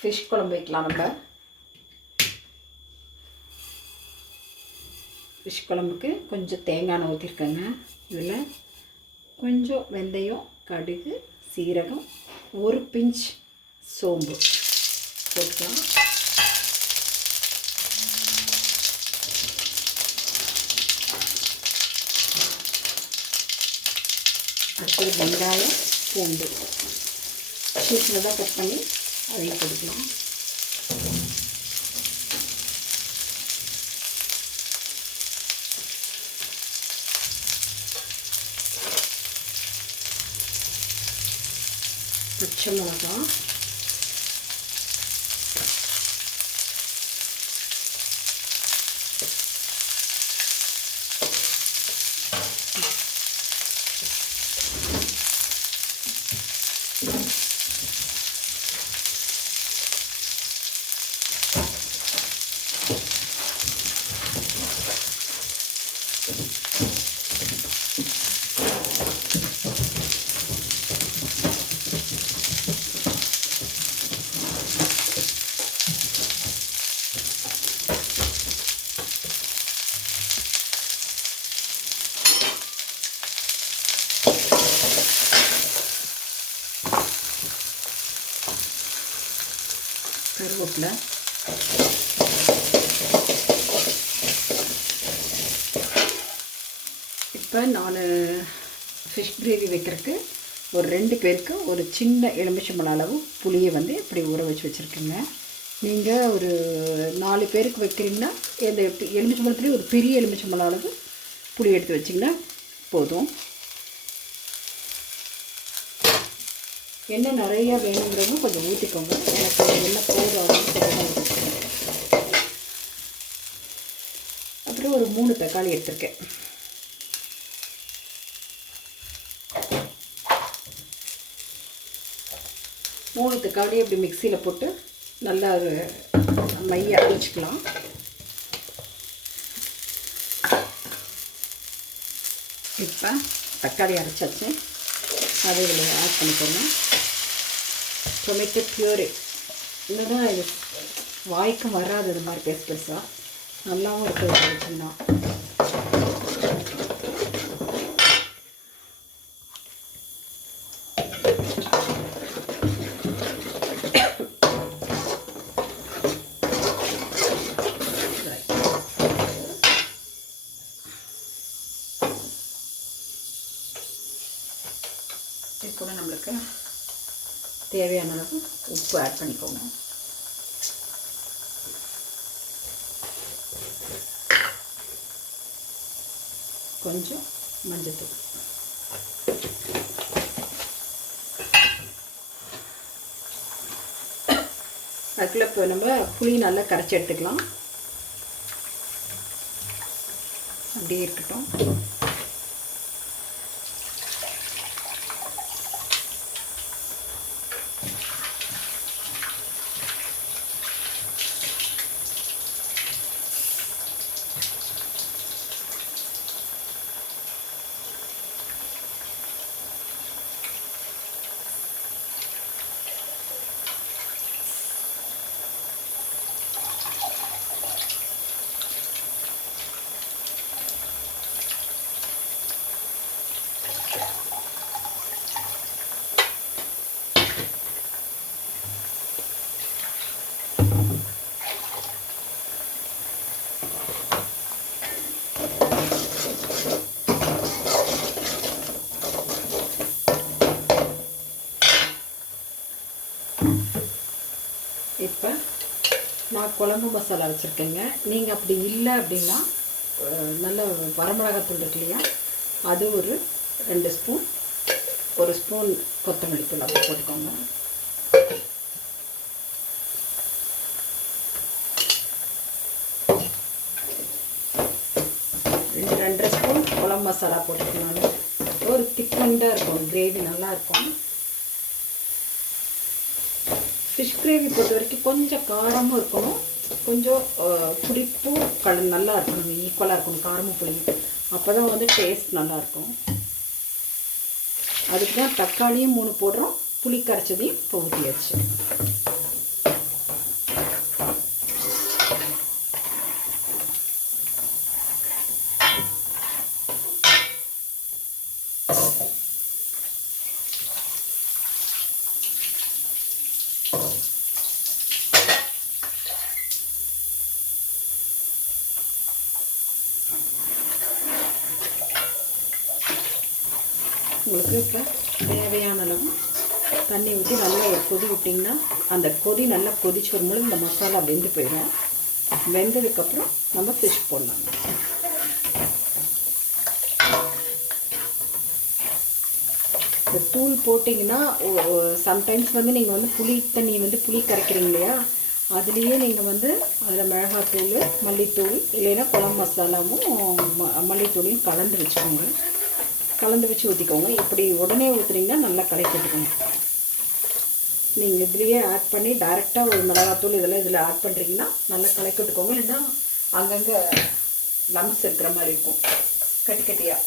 Fish குழம்பு வைக்கலாம். நம்ம ஃபிஷ் குழம்புக்கு கொஞ்சம் தேங்காய் எண்ணெய் ஊற்றிருக்கேங்க. இதில் கொஞ்சம் வெந்தயம், கடுகு, சீரகம், ஒரு பிஞ்ச் சோம்பு போட்டுக்கலாம். அடுத்தது வெங்காயம், பூண்டு சின்னதாக கட் பண்ணி அதையும் போட்டுக்கலாம். பச்சை மிளகா, கருவேப்பிலை, இப்போ நான் ஃபிஷ் கிரேவி வைக்கிறதுக்கு ஒரு 2 பேருக்கு ஒரு சின்ன எலுமிச்சம்பழம் அளவு புளியை இப்படி ஊற வச்சுருக்கேங்க. நீங்கள் ஒரு 4 பேருக்கு வைக்கிறீங்கன்னா இந்த எலுமிச்சம்பழத்துலேயே ஒரு பெரிய எலுமிச்சம்பழம் அளவு புளி எடுத்து வச்சிங்கன்னா போதும். எண்ணெய் நிறையா வேணுங்கிறவங்க கொஞ்சம் ஊற்றிக்கோங்க. எனக்கு எண்ணெய் போதும். அப்புறம் ஒரு 3 தக்காளி எடுத்துருக்கேன். மூணு தக்காளி அப்படி மிக்சியில் போட்டு நல்லா மைய அரைச்சிக்கலாம். இப்போ தக்காளி அரைச்சாச்சு, அதை இதில் ஆட் பண்ணிக்கோங்க. டொமேட்டோ பியூரி இன்னும் இது வாய்க்கும் வராது, இது மாதிரி பெருசாக நல்லாவும் இருக்குது வச்சுன்னா. இது கூட நம்மளுக்கு தேவையான அளவு உப்பு ஆட் பண்ணிக்கோங்க. கொஞ்சம் மஞ்சத்தூள். அதுக்குள்ளே இப்போ நம்ம புளி நல்லா கரைச்சி எடுத்துக்கலாம். அப்படியே இருக்கட்டும். இப்போ நான் குழம்பு மசாலா வச்சுருக்கேங்க. நீங்கள் அப்படி இல்லை அப்படின்னா நல்ல வரமிளகாத்தூள் இருக்கு இல்லையா, அது ஒரு 2 ஸ்பூன், 1 ஸ்பூன் கொத்தமல்லி தூள் அப்படி போட்டுக்கோங்க. ரெண்டரை ஸ்பூன் குழம்பு மசாலா போட்டுக்கணும். ஒரு திக்கண்டாக இருக்கும், கிரேவி நல்லாயிருக்கும். ஃபிஷ் கிரேவி பொறுத்த வரைக்கும் கொஞ்சம் காரமும் இருக்கணும், கொஞ்சம் புளிப்பும் நல்லா இருக்கணும், ஈக்குவலாக இருக்கணும் காரமும் புளியும். அப்போ தான் டேஸ்ட் நல்லாயிருக்கும். அதுக்கு தான் தக்காளியும் 3 போடுறோம், புளி கரைச்சதையும் இப்போ ஊற்றியாச்சு. உங்களுக்கு இப்போ தேவையான அளவு தண்ணி ஊற்றி நல்லா ஒரு கொதி விட்டிங்கன்னா அந்த கொதி நல்லா கொதிச்சு வரும்போது இந்த மசாலா வெந்து போயிடும். வெந்ததுக்கப்புறம் நம்ம ஃபிஷ் போடலாம். இந்த தூள் போட்டிங்கன்னா சம்டைம்ஸ் வந்து நீங்கள் வந்து புளி தண்ணி வந்து புளி கரைக்கிறீங்க இல்லையா, அதுலேயே நீங்கள் வந்து அதில் மிளகாத்தூள், மல்லித்தூள் இல்லைன்னா குழம்பு மசாலாவும் மல்லித்தூளையும் கலந்து வச்சுக்கோங்க. கலந்து வச்சு ஊற்றிக்கோங்க. இப்படி உடனே ஊற்றுனீங்கன்னா நல்லா கலக்கிட்டுக்கோங்க. நீங்கள் இதுலேயே ஆட் பண்ணி டைரெக்டாக ஒரு மிளகாத்தூள் இதெல்லாம் இதில் ஆட் பண்ணுறீங்கன்னா நல்லா கலக்கிட்டுக்கோங்க. இல்லைன்னா அங்கங்கே லம்ஸ் இருக்கிற மாதிரி இருக்கும், கட்டி கட்டியாக.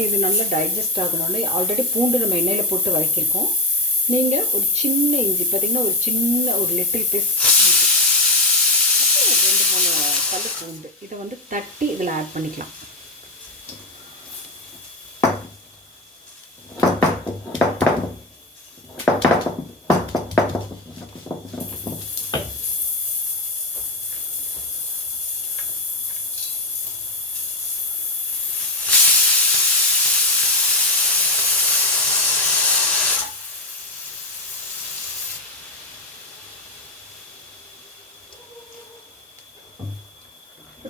இது நல்லா டைஜஸ்ட் ஆகணும்னு ஆல்ரெடி பூண்டு நம்ம எண்ணெயில் போட்டு வதக்கியிருக்கோம். நீங்கள் ஒரு சின்ன இஞ்சி பார்த்திங்கன்னா ஒரு சின்ன ஒரு லிட்டில் பீஸ் இஞ்சி, அப்புறம் ஒரு 2-3 பல்லு பூண்டு இதை வந்து தட்டி இதில் ஆட் பண்ணிக்கலாம்.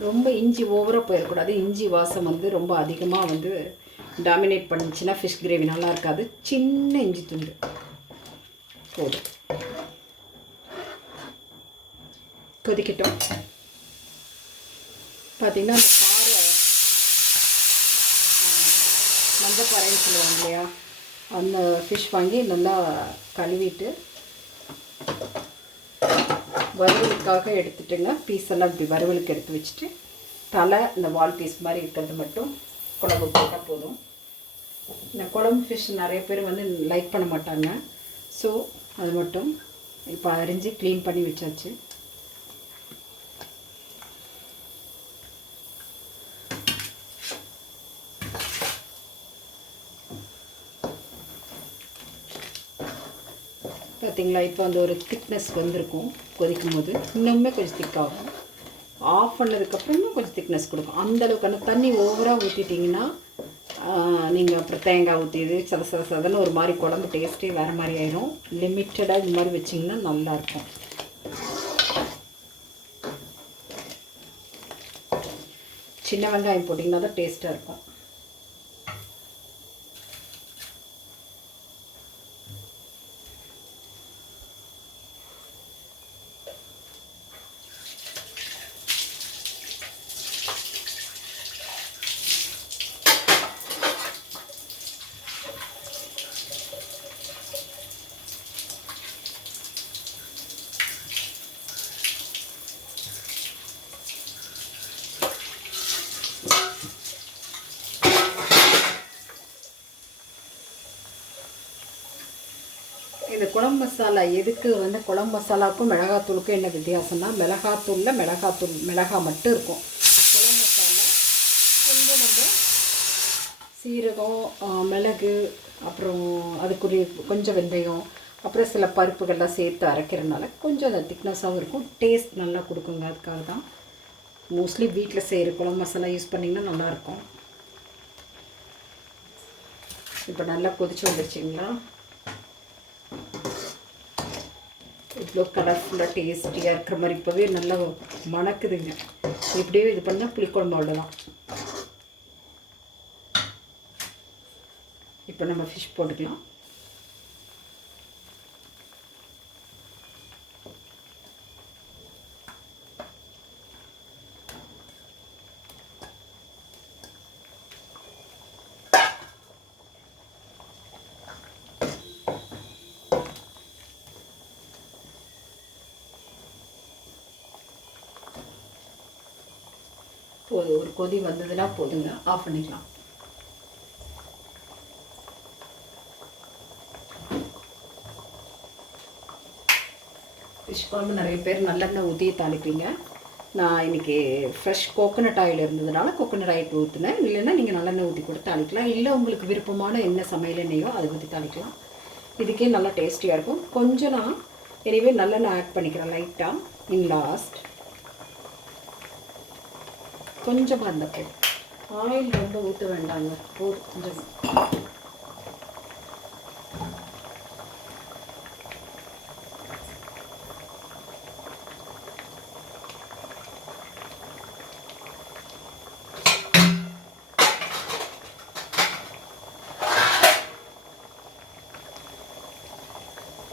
ரொம்ப இஞ்சி ஓவராக போயிடக்கூடாது. இஞ்சி வாசம் வந்து ரொம்ப அதிகமாக வந்து டாமினேட் பண்ணிச்சுன்னா ஃபிஷ் கிரேவி நல்லா இருக்காது. சின்ன இஞ்சி துண்டு போதும். கொதிக்கட்டும். பார்த்திங்கன்னா அந்த பாறை மஞ்சப்பாறைன்னு சொல்லுவாங்க இல்லையா, அந்த ஃபிஷ் வாங்கி நல்லா கழுவிட்டு வறுவலுக்காக எடுத்துட்டுங்க. பீஸ் எல்லாம் இப்படி வறுவலுக்கு எடுத்து வச்சுட்டு தலை இந்த வால் பீஸ் மாதிரி இருக்கிறது மட்டும் குழம்பு போட்டால் போதும். இந்த குழம்பு ஃபிஷ் நிறைய பேர் வந்து லைக் பண்ண மாட்டாங்க. ஸோ அது மட்டும் இப்போ அரிஞ்சு க்ளீன் பண்ணி வச்சாச்சு. பார்த்திங்களா, இப்போ அந்த ஒரு திக்னஸ் வந்திருக்கும். கொதிக்கும் போது இன்னுமே கொஞ்சம் திக்காகும். ஆஃப் பண்ணதுக்கப்புறம் இன்னும் கொஞ்சம் திக்னஸ் கொடுக்கும். அந்தளவுக்கு அந்த தண்ணி ஓவராக ஊற்றிட்டிங்கன்னா நீங்கள் அப்புறம் தேங்காய் ஊற்றிது சதன்னு ஒரு மாதிரி குழம்பு டேஸ்ட்டே வேறு மாதிரி ஆயிரும். லிமிட்டடாக இது மாதிரி வச்சிங்கன்னா நல்லாயிருக்கும். சின்ன வெங்காயம் போட்டிங்கன்னா தான் டேஸ்ட்டாக இருக்கும். இந்த குழம்பு மசாலா எதுக்கு வந்து குழம்பு மசாலாவுக்கும் மிளகாத்தூளுக்கும் என்ன வித்தியாசம்னா, மிளகாய் மட்டும் இருக்கும். குழம்பு மசாலா கொஞ்சம் நம்ம சீரகம், மிளகு, அப்புறம் அதுக்குரிய கொஞ்சம் வெந்தயம், அப்புறம் சில பருப்புகள்லாம் சேர்த்து அரைக்கிறதுனால கொஞ்சம் அந்த திக்னஸாகவும் இருக்கும். டேஸ்ட் நல்லா கொடுக்குங்க. அதுக்காக தான் மோஸ்ட்லி வீட்டில் செய்கிற குழம்பு மசாலா யூஸ் பண்ணிங்கன்னா நல்லாயிருக்கும். இப்போ நல்லா கொதிச்சு வந்துருச்சிங்களா? இவ்வளோ கலர்ஃபுல்லாக டேஸ்டியாக இருக்கிற மாதிரி இப்போவே நல்லா மணக்குதுங்க. இப்படியே இது பண்ணால் புளிக்குழம்பு அவ்வளோதான். இப்போ நம்ம ஃபிஷ் போட்டுக்கலாம். ஒரு கொதி வந்ததுன்னா போதுங்க, ஆஃப் பண்ணிக்கலாம். ஃபிஷ் ஃபிஷ் குழம்பு நிறைய பேர் நல்லெண்ணெய் ஊற்றி தாளிப்பீங்க. நான் இன்றைக்கி ஃப்ரெஷ் கோகோனட் ஆயில் இருந்ததுனால கோகோனட் ஆயில் ஊற்றினேன். இல்லைன்னா நீங்கள் நல்லெண்ணெய் ஊற்றி கூட தாளிக்கலாம். இல்லை உங்களுக்கு விருப்பமான என்ன சமையல் எண்ணெயோ அதை ஊற்றி தாளிக்கலாம். இதுக்கே நல்லா டேஸ்டியாக இருக்கும். கொஞ்சம் நான் எனிவே நல்லெண்ணெய் ஆட் பண்ணிக்கிறேன் லைட்டாக இன் லாஸ்ட். கொஞ்சமாக இருந்தப்போ ஆயில் ரொம்ப ஊற்ற வேண்டாங்க, போதும் கொஞ்சம்.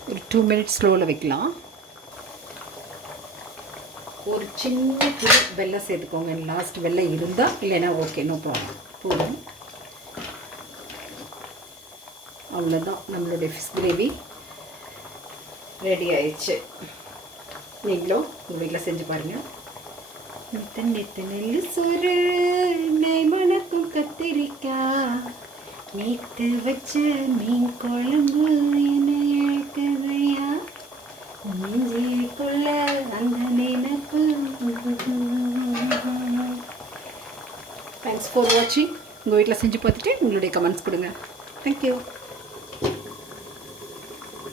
ஒரு 2 மினிட்ஸ் ஸ்லோவில் வைக்கலாம். ஒரு சின்ன துளி வெல்லம் சேர்த்துக்கோங்க லாஸ்ட். வெல்லம் இருந்தால், இல்லைன்னா ஓகே, நோ ப்ராப்ளம், போதும். அவ்வளோதான், நம்மளுடைய ஃபிஷ் கிரேவி ரெடி ஆயிடுச்சு. நீங்களும் உங்கள் வீட்டில் செஞ்சு பாருங்கள். நேற்று நெல் சோறு நெய் மணக்கும் கத்திரிக்காய், நேற்று வச்ச மீன் குழம்பு என்ன இழக்கதையா, நெஞ்சிக்குள்ள அந்த நினைப்பு. தேங்க்ஸ் ஃபார் வாட்சிங். உங்கள் வீட்டில் செஞ்சு பார்த்துட்டு உங்களுடைய கமெண்ட்ஸ் கொடுங்க. தேங்க்யூ.